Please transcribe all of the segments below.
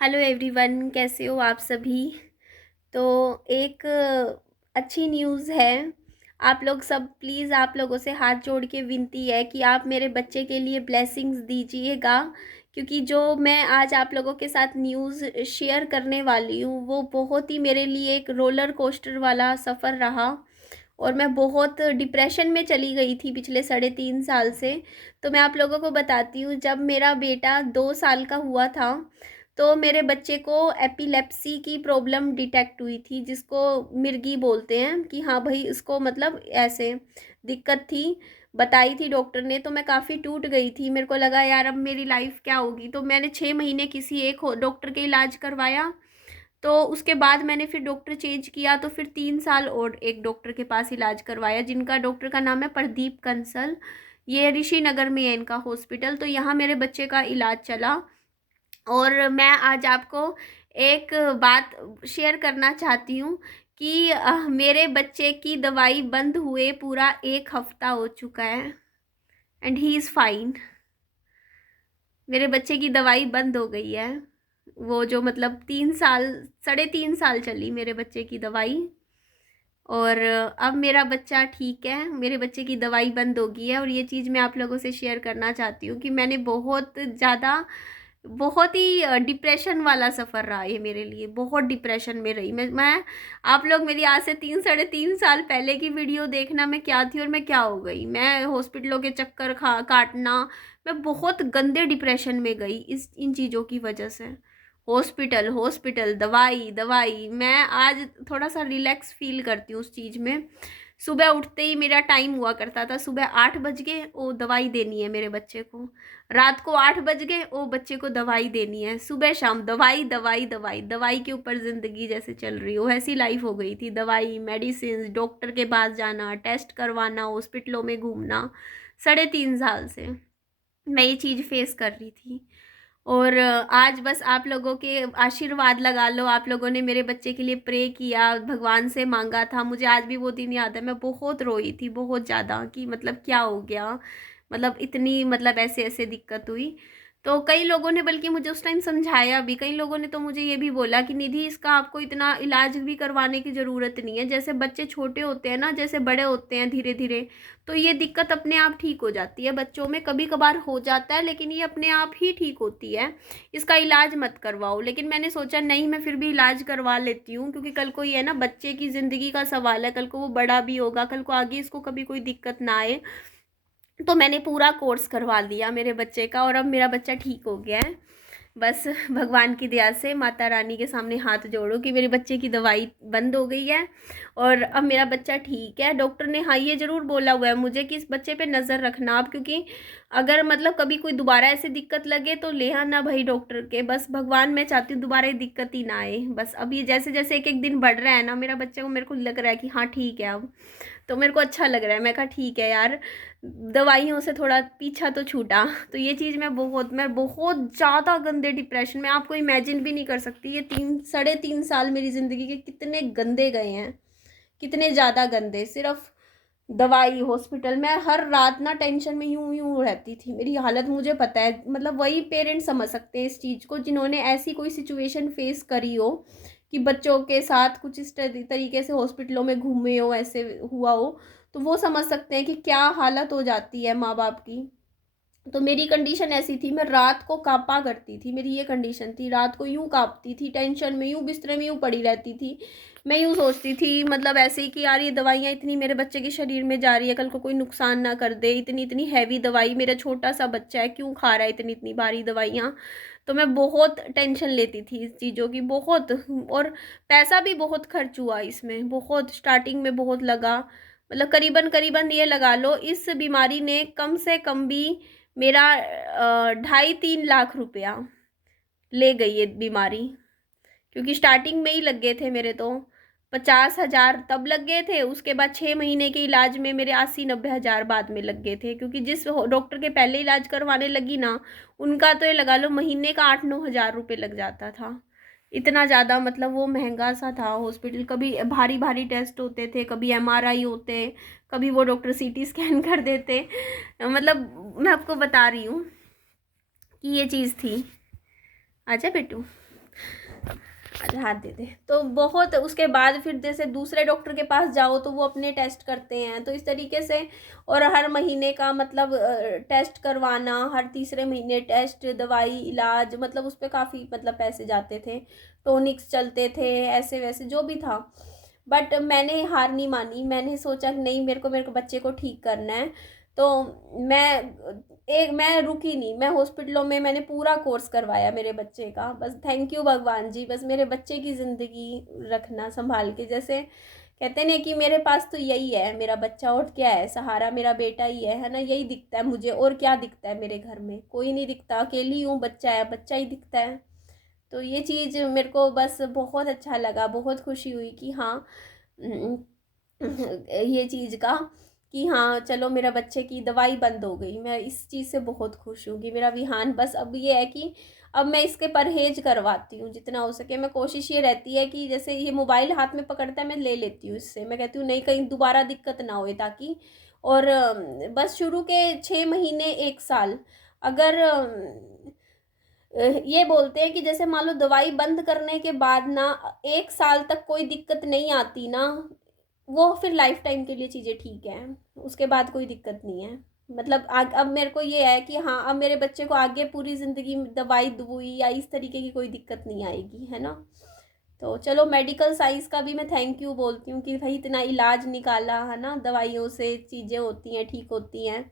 Hello everyone, कैसे हो आप सभी। तो एक अच्छी न्यूज़ है। आप लोग सब प्लीज़, आप लोगों से हाथ जोड़ के विनती है कि आप मेरे बच्चे के लिए ब्लेसिंग्स दीजिएगा, क्योंकि जो मैं आज आप लोगों के साथ न्यूज़ शेयर करने वाली हूँ वो बहुत ही मेरे लिए एक रोलर कोस्टर वाला सफ़र रहा। और मैं बहुत डिप्रेशन में चली गई थी पिछले 3.5 साल से। तो मैं आप लोगों को बताती हूँ, जब मेरा बेटा 2 साल का हुआ था तो मेरे बच्चे को एपिलेप्सी की प्रॉब्लम डिटेक्ट हुई थी, जिसको मिर्गी बोलते हैं कि हाँ भाई इसको मतलब ऐसे दिक्कत थी, बताई थी डॉक्टर ने। तो मैं काफ़ी टूट गई थी, मेरे को लगा यार अब मेरी लाइफ क्या होगी। तो मैंने 6 महीने किसी एक डॉक्टर के इलाज करवाया। तो उसके बाद मैंने फिर डॉक्टर चेंज किया, तो फिर 3 साल और एक डॉक्टर के पास इलाज करवाया, जिनका डॉक्टर का नाम है प्रदीप कंसल। ये ऋषि नगर में है इनका हॉस्पिटल। तो यहाँ मेरे बच्चे का इलाज चला। और मैं आज आपको एक बात शेयर करना चाहती हूँ कि मेरे बच्चे की दवाई बंद हुए पूरा 1 हफ्ता हो चुका है एंड ही इज़ फाइन। मेरे बच्चे की दवाई बंद हो गई है। वो जो मतलब 3 साल, 3.5 साल चली मेरे बच्चे की दवाई। और अब मेरा बच्चा ठीक है, मेरे बच्चे की दवाई बंद हो गई है। और ये चीज़ मैं आप लोगों से शेयर करना चाहती हूँ कि मैंने बहुत ज़्यादा, बहुत ही डिप्रेशन वाला सफ़र रहा ये मेरे लिए। बहुत डिप्रेशन में रही मैं आप लोग मेरी आज से 3 साढ़े 3 साल पहले की वीडियो देखना, मैं क्या थी और मैं क्या हो गई। मैं हॉस्पिटलों के चक्कर खा काटना, मैं बहुत गंदे डिप्रेशन में गई इस इन चीज़ों की वजह से। हॉस्पिटल हॉस्पिटल, दवाई दवाई। मैं आज थोड़ा सा रिलैक्स फील करती हूँ उस चीज़ में। सुबह उठते ही मेरा टाइम हुआ करता था, सुबह 8 बज गए ओ दवाई देनी है मेरे बच्चे को, रात को 8 बज गए ओ बच्चे को दवाई देनी है, सुबह शाम दवाई दवाई दवाई दवाई के ऊपर ज़िंदगी जैसे चल रही हो ऐसी लाइफ हो गई थी। दवाई, मेडिसिन, डॉक्टर के पास जाना, टेस्ट करवाना, हॉस्पिटलों में घूमना। 3.5 साल से मैं ये चीज़ फेस कर रही थी। और आज बस आप लोगों के आशीर्वाद लगा लो। आप लोगों ने मेरे बच्चे के लिए प्रे किया, भगवान से मांगा था। मुझे आज भी वो दिन याद है, मैं बहुत रोई थी बहुत ज़्यादा कि मतलब क्या हो गया, मतलब इतनी मतलब ऐसे ऐसे दिक्कत हुई। तो कई लोगों ने बल्कि मुझे उस टाइम समझाया भी, कई लोगों ने तो मुझे ये भी बोला कि निधि इसका आपको इतना इलाज भी करवाने की ज़रूरत नहीं है, जैसे बच्चे छोटे होते हैं ना, जैसे बड़े होते हैं धीरे धीरे तो ये दिक्कत अपने आप ठीक हो जाती है। बच्चों में कभी कभार हो जाता है लेकिन ये अपने आप ही ठीक होती है, इसका इलाज मत करवाओ। लेकिन मैंने सोचा नहीं, मैं फिर भी इलाज करवा लेती हूँ, क्योंकि कल को ये है ना, बच्चे की ज़िंदगी का सवाल है, कल को वो बड़ा भी होगा, कल को आगे इसको कभी कोई दिक्कत ना आए। तो मैंने पूरा कोर्स करवा दिया मेरे बच्चे का और अब मेरा बच्चा ठीक हो गया है। बस भगवान की दया से माता रानी के सामने हाथ जोड़ो कि मेरे बच्चे की दवाई बंद हो गई है और अब मेरा बच्चा ठीक है। डॉक्टर ने हाँ ये ज़रूर बोला हुआ है मुझे कि इस बच्चे पे नज़र रखना आप, क्योंकि अगर मतलब कभी कोई दोबारा ऐसे दिक्कत लगे तो ले आना भाई डॉक्टर के। बस भगवान, मैं चाहती हूँ दोबारा ये दिक्कत ही ना आए। बस अब ये जैसे जैसे एक एक दिन बढ़ रहा है ना मेरा बच्चे को, मेरे को लग रहा है कि हाँ ठीक है अब। तो मेरे को अच्छा लग रहा है, मैं कहा ठीक है यार, दवाइयों से थोड़ा पीछा तो छूटा। तो ये चीज़ मैं बहुत ज़्यादा गंदे डिप्रेशन में, आपको इमेजिन भी नहीं कर सकती ये 3 साढ़े 3 साल मेरी ज़िंदगी के कितने गंदे गए हैं, कितने ज़्यादा गंदे। सिर्फ दवाई, हॉस्पिटल, मैं हर रात ना टेंशन में यूं यूं रहती थी। मेरी हालत मुझे पता है, मतलब वही पेरेंट्स समझ सकते हैं इस चीज़ को जिन्होंने ऐसी कोई सिचुएशन फेस करी हो कि बच्चों के साथ कुछ इस तरीके से हॉस्पिटलों में घूमे हो, ऐसे हुआ हो। तो वो समझ सकते हैं कि क्या हालत हो जाती है माँ बाप की। तो मेरी कंडीशन ऐसी थी, मैं रात को कांपा करती थी, मेरी ये कंडीशन थी, रात को यूं कांपती थी टेंशन में, यूं बिस्तर में यूं पड़ी रहती थी। मैं यूं सोचती थी मतलब ऐसे ही कि यार ये दवाइयाँ इतनी मेरे बच्चे के शरीर में जा रही है, कल को कोई नुकसान ना कर दे, इतनी इतनी हैवी दवाई, मेरा छोटा सा बच्चा है क्यों खा रहा है इतनी इतनी भारी दवाइयाँ। तो मैं बहुत टेंशन लेती थी इस चीज़ों की बहुत। और पैसा भी बहुत खर्च हुआ इसमें, बहुत स्टार्टिंग में बहुत लगा। मतलब करीबन करीबन ये लगा लो इस बीमारी ने कम से कम भी मेरा 2.5-3 लाख रुपया ले गई ये बीमारी। क्योंकि स्टार्टिंग में ही लग गए थे मेरे तो 50,000 तब लग गए थे, उसके बाद 6 महीने के इलाज में मेरे 80-90 हज़ार बाद में लग गए थे। क्योंकि जिस डॉक्टर के पहले इलाज करवाने लगी ना, उनका तो ये लगा लो महीने का 8-9 हज़ार रुपये लग जाता था। इतना ज़्यादा मतलब वो महंगा सा था हॉस्पिटल। कभी भारी भारी टेस्ट होते थे, कभी एमआरआई होते, कभी वो डॉक्टर सीटी स्कैन कर देते। मतलब मैं आपको बता रही हूँ कि ये चीज़ थी। आजा बेटू। अच्छा हाथ दे दे। तो बहुत उसके बाद फिर जैसे दूसरे डॉक्टर के पास जाओ तो वो अपने टेस्ट करते हैं, तो इस तरीके से। और हर महीने का मतलब टेस्ट करवाना, हर तीसरे महीने टेस्ट, दवाई, इलाज, मतलब उस पर काफ़ी मतलब पैसे जाते थे। टॉनिक्स चलते थे, ऐसे वैसे जो भी था। बट मैंने हार नहीं मानी, मैंने सोचा कि नहीं, मेरे को बच्चे को ठीक करना है। तो मैं रुकी नहीं, मैं हॉस्पिटलों में मैंने पूरा कोर्स करवाया मेरे बच्चे का। बस थैंक यू भगवान जी, बस मेरे बच्चे की ज़िंदगी रखना संभाल के। जैसे कहते हैं कि मेरे पास तो यही है मेरा बच्चा, और क्या है, सहारा मेरा बेटा ही है ना। यही दिखता है मुझे, और क्या दिखता है मेरे घर में, कोई नहीं दिखता, अकेली हूँ, बच्चा है, बच्चा ही दिखता है। तो ये चीज़ मेरे को बस बहुत अच्छा लगा, बहुत खुशी हुई कि हाँ, ये चीज़ का कि हाँ चलो मेरा बच्चे की दवाई बंद हो गई। मैं इस चीज़ से बहुत खुश हूँ कि मेरा विहान, बस अब ये है कि अब मैं इसके परहेज करवाती हूँ जितना हो सके। मैं कोशिश ये रहती है कि जैसे ये मोबाइल हाथ में पकड़ता है, मैं ले लेती हूँ इससे। मैं कहती हूँ नहीं, कहीं दोबारा दिक्कत ना होए, ताकि। और बस शुरू के 6 महीने, 1 साल, अगर ये बोलते हैं कि जैसे मान लो दवाई बंद करने के बाद ना 1 साल तक कोई दिक्कत नहीं आती ना, वो फिर लाइफ टाइम के लिए चीज़ें ठीक हैं, उसके बाद कोई दिक्कत नहीं है। मतलब अब मेरे को ये है कि हाँ, अब मेरे बच्चे को आगे पूरी ज़िंदगी दवाई दुई या इस तरीके की कोई दिक्कत नहीं आएगी, है ना। तो चलो, मेडिकल साइंस का भी मैं थैंक यू बोलती हूँ कि भाई इतना इलाज निकाला, है ना, दवाइयों से चीज़ें होती हैं, ठीक होती हैं।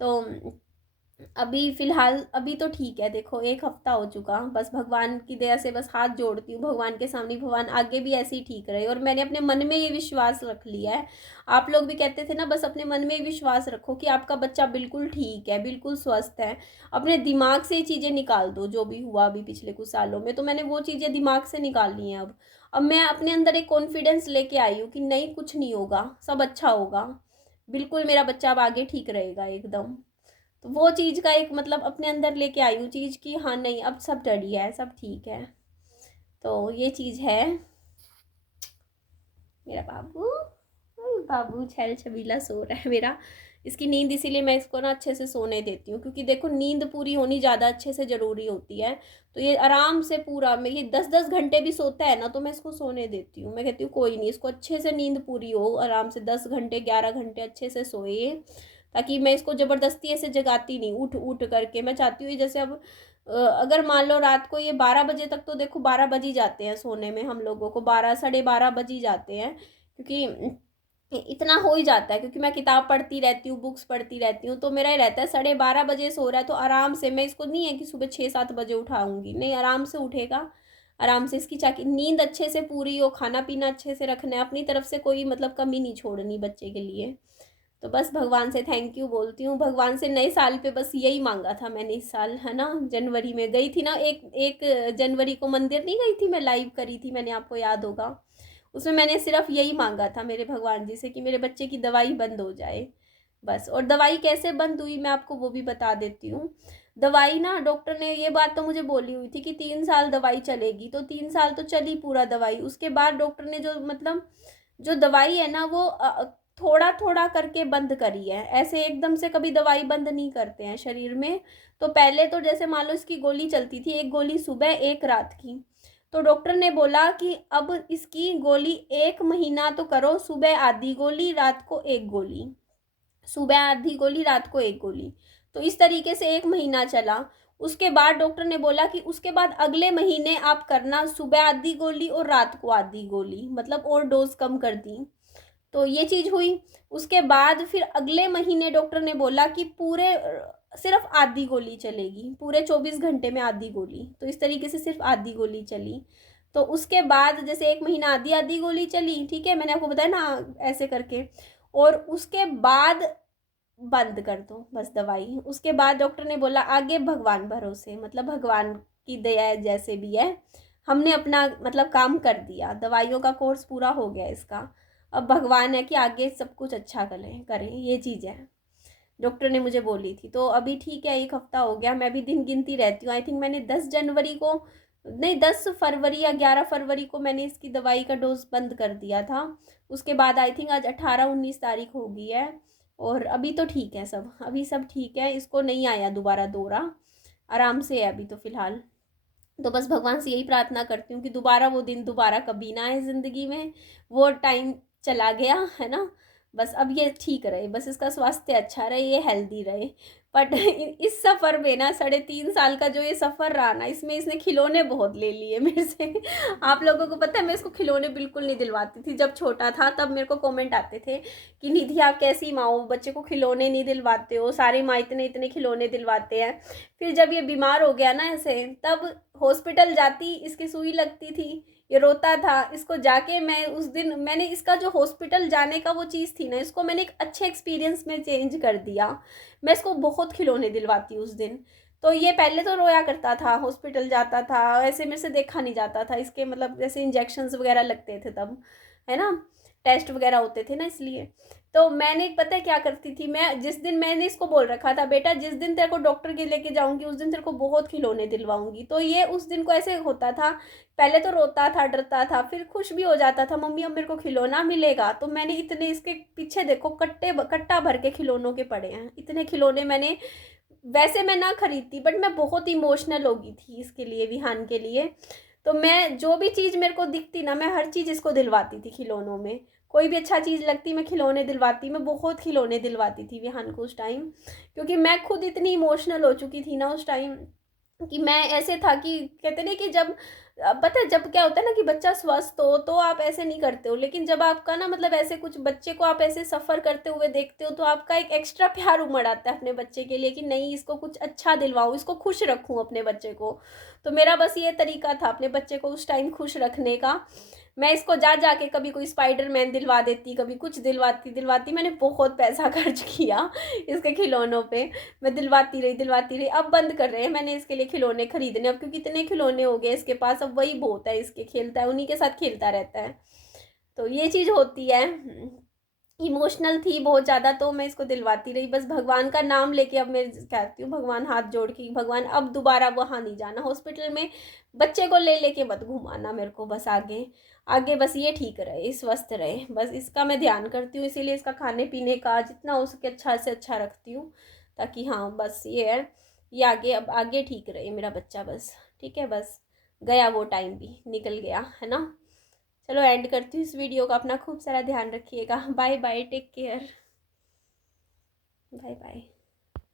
तो अभी फ़िलहाल अभी तो ठीक है, देखो 1 हफ्ता हो चुका, बस भगवान की दया से बस हाथ जोड़ती हूँ भगवान के सामने, भगवान आगे भी ऐसे ही ठीक रहे। और मैंने अपने मन में ये विश्वास रख लिया है। आप लोग भी कहते थे ना, बस अपने मन में विश्वास रखो कि आपका बच्चा बिल्कुल ठीक है, बिल्कुल स्वस्थ है। अपने दिमाग से ये चीज़ें निकाल दो, जो भी हुआ अभी पिछले कुछ सालों में, तो मैंने वो चीज़ें दिमाग से निकाल ली हैं। अब मैं अपने अंदर एक कॉन्फिडेंस लेके आई हूँ कि नहीं, कुछ नहीं होगा, सब अच्छा होगा, बिल्कुल मेरा बच्चा अब आगे ठीक रहेगा एकदम। तो वो चीज़ का एक मतलब अपने अंदर लेके आई हूँ चीज़ की, हाँ नहीं, अब सब डरी है, सब ठीक है। तो ये चीज़ है। मेरा बाबू, बाबू छैल छबीला सो रहा है मेरा। इसकी नींद, इसीलिए मैं इसको ना अच्छे से सोने देती हूँ, क्योंकि देखो नींद पूरी होनी ज़्यादा अच्छे से ज़रूरी होती है। तो ये आराम से पूरा, मैं ये 10-10 घंटे भी सोता है ना, तो मैं इसको सोने देती हूँ। मैं कहती हूँ कोई नहीं, इसको अच्छे से नींद पूरी हो, आराम से 10 घंटे, 11 घंटे अच्छे से सोए, ताकि मैं इसको ज़बरदस्ती ऐसे जगाती नहीं, उठ उठ करके। मैं चाहती हूँ जैसे अब अगर मान लो रात को ये 12 बजे तक, तो देखो 12 बज ही जाते हैं सोने में हम लोगों को, 12 12:30 बज ही जाते हैं, क्योंकि इतना हो ही जाता है, क्योंकि मैं किताब पढ़ती रहती हूँ, बुक्स पढ़ती रहती हूँ। तो मेरा ये रहता है 12:30 बजे सो रहा है, तो आराम से, मैं इसको नहीं है कि सुबह 6-7 बजे उठाऊंगी, नहीं, आराम से उठेगा। आराम से इसकी चाकी नींद अच्छे से पूरी हो, खाना पीना अच्छे से रखना है, अपनी तरफ से कोई मतलब कमी नहीं छोड़नी बच्चे के लिए। तो बस भगवान से थैंक यू बोलती हूँ। भगवान से नए साल पे बस यही मांगा था मैंने इस साल, है ना। जनवरी में गई थी ना, एक एक जनवरी को मंदिर नहीं गई थी मैं, लाइव करी थी मैंने, आपको याद होगा। उसमें मैंने सिर्फ यही मांगा था मेरे भगवान जी से कि मेरे बच्चे की दवाई बंद हो जाए, बस। और दवाई कैसे बंद हुई मैं आपको वो भी बता देती हूँ। दवाई ना, डॉक्टर ने ये बात तो मुझे बोली हुई थी कि 3 साल दवाई चलेगी, तो 3 साल तो चली पूरा दवाई। उसके बाद डॉक्टर ने जो मतलब जो दवाई है ना, वो थोड़ा थोड़ा करके बंद करी है, ऐसे एकदम से कभी दवाई बंद नहीं करते हैं शरीर में। तो पहले तो जैसे मान लो इसकी गोली चलती थी, एक गोली सुबह, एक रात की। तो डॉक्टर ने बोला कि अब इसकी गोली 1 महीना तो करो, सुबह आधी गोली, रात को एक गोली, सुबह आधी गोली, रात को एक गोली। तो इस तरीके से 1 महीना चला। उसके बाद डॉक्टर ने बोला कि उसके बाद अगले महीने आप करना सुबह आधी गोली और रात को आधी गोली, मतलब और डोज कम कर दी। तो ये चीज़ हुई। उसके बाद फिर अगले महीने डॉक्टर ने बोला कि पूरे सिर्फ आधी गोली चलेगी, पूरे 24 घंटे में आधी गोली। तो इस तरीके से सिर्फ आधी गोली चली। तो उसके बाद जैसे 1 महीना आधी आधी गोली चली, ठीक है, मैंने आपको बताया ना ऐसे करके। और उसके बाद बंद कर दो बस दवाई। उसके बाद डॉक्टर ने बोला आगे भगवान भरोसे, मतलब भगवान की दया है, जैसे भी है, हमने अपना मतलब काम कर दिया, दवाइयों का कोर्स पूरा हो गया इसका। अब भगवान है कि आगे सब कुछ अच्छा करें करें, ये चीज़ है। डॉक्टर ने मुझे बोली थी। तो अभी ठीक है, 1 हफ्ता हो गया, मैं भी दिन गिनती रहती हूँ। आई थिंक मैंने 10 जनवरी को, नहीं, 10 फरवरी या 11 फरवरी को मैंने इसकी दवाई का डोज बंद कर दिया था। उसके बाद आई थिंक आज 18-19 तारीख हो गई है। और अभी तो ठीक है सब, अभी सब ठीक है, इसको नहीं आया दोबारा दौरा, आराम से है अभी तो फ़िलहाल। तो बस भगवान से यही प्रार्थना करती हूँ कि दोबारा वो दिन दोबारा कभी ना आए ज़िंदगी में, वो टाइम चला गया है ना। बस अब ये ठीक रहे, बस इसका स्वास्थ्य अच्छा रहे, ये हेल्दी रहे। बट इस सफ़र में ना 3.5 साल का जो ये सफ़र रहा ना, इसमें इसने खिलौने बहुत ले लिए मेरे से। आप लोगों को पता है मैं इसको खिलौने बिल्कुल नहीं दिलवाती थी जब छोटा था, तब मेरे को कमेंट आते थे कि निधि आप कैसी माँ हो, बच्चे को खिलौने नहीं दिलवाते हो, सारी माँ इतने इतने खिलौने दिलवाते हैं। फिर जब ये बीमार हो गया ना ऐसे, तब हॉस्पिटल जाती, इसकी सुई लगती थी, ये रोता था, इसको जाके मैं उस दिन मैंने इसका जो हॉस्पिटल जाने का वो चीज़ थी ना, इसको मैंने एक अच्छे एक्सपीरियंस में चेंज कर दिया। मैं इसको बहुत खिलौने दिलवाती उस दिन। तो ये पहले तो रोया करता था, हॉस्पिटल जाता था, ऐसे मेरे से देखा नहीं जाता था, इसके मतलब जैसे इंजेक्शन्स वगैरह लगते थे तब, है ना, टेस्ट वगैरह होते थे ना, इसलिए। तो मैंने पता है क्या करती थी, मैं जिस दिन मैंने इसको बोल रखा था बेटा जिस दिन तेरे को डॉक्टर के लेके जाऊंगी उस दिन तेरे को बहुत खिलौने दिलवाऊंगी, तो ये उस दिन को ऐसे होता था, पहले तो रोता था, डरता था, फिर खुश भी हो जाता था, मम्मी अब मेरे को खिलौना मिलेगा। तो मैंने इतने इसके पीछे देखो कट्टा भर के खिलौनों के पड़े हैं, इतने खिलौने मैंने, वैसे मैं ना खरीदती बट मैं बहुत इमोशनल हो गई थी इसके लिए, विहान के लिए। तो मैं जो भी चीज़ मेरे को दिखती ना, मैं हर चीज़ इसको दिलवाती थी खिलौनों में, कोई भी अच्छा चीज़ लगती मैं खिलौने दिलवाती, मैं बहुत खिलौने दिलवाती थी विहान को उस टाइम, क्योंकि मैं खुद इतनी इमोशनल हो चुकी थी ना उस टाइम, कि मैं ऐसे था कि कहते नहीं कि जब पता है जब क्या होता है ना कि बच्चा स्वस्थ हो तो आप ऐसे नहीं करते हो, लेकिन जब आपका ना मतलब ऐसे कुछ बच्चे को आप ऐसे सफ़र करते हुए देखते हो तो आपका एक एक्स्ट्रा प्यार उमड़ आता है अपने बच्चे के लिए कि नहीं इसको कुछ अच्छा दिलवाऊँ, इसको खुश रखूँ अपने बच्चे को। तो मेरा बस ये तरीका था अपने बच्चे को उस टाइम खुश रखने का। मैं इसको जा जाके कभी कोई स्पाइडरमैन दिलवा देती, कभी कुछ दिलवाती, मैंने बहुत पैसा खर्च किया इसके खिलौनों पे। मैं दिलवाती रही, अब बंद कर रहे हैं मैंने इसके लिए खिलौने खरीदने, अब क्योंकि इतने खिलौने हो गए इसके पास, अब वही बहुत है इसके, खेलता है उन्हीं के साथ खेलता रहता है। तो ये चीज़ होती है, इमोशनल थी बहुत ज़्यादा तो मैं इसको दिलवाती रही, बस भगवान का नाम लेके अब मैं कहती हूँ भगवान हाथ जोड़ के, भगवान अब दोबारा वहाँ नहीं जाना हॉस्पिटल में, बच्चे को ले लेके मत घुमाना मेरे को, बस आगे आगे बस ये ठीक रहे, स्वस्थ रहे, बस इसका मैं ध्यान करती हूँ, इसीलिए इसका खाने पीने का जितना हो सके अच्छा से अच्छा रखती हूँ, ताकि हाँ बस ये है, ये आगे अब आगे ठीक रहे मेरा बच्चा, बस ठीक है, बस गया वो टाइम भी निकल गया है ना। चलो एंड करती हूँ इस वीडियो का, अपना खूब सारा ध्यान रखिएगा, bye bye, take care, bye bye.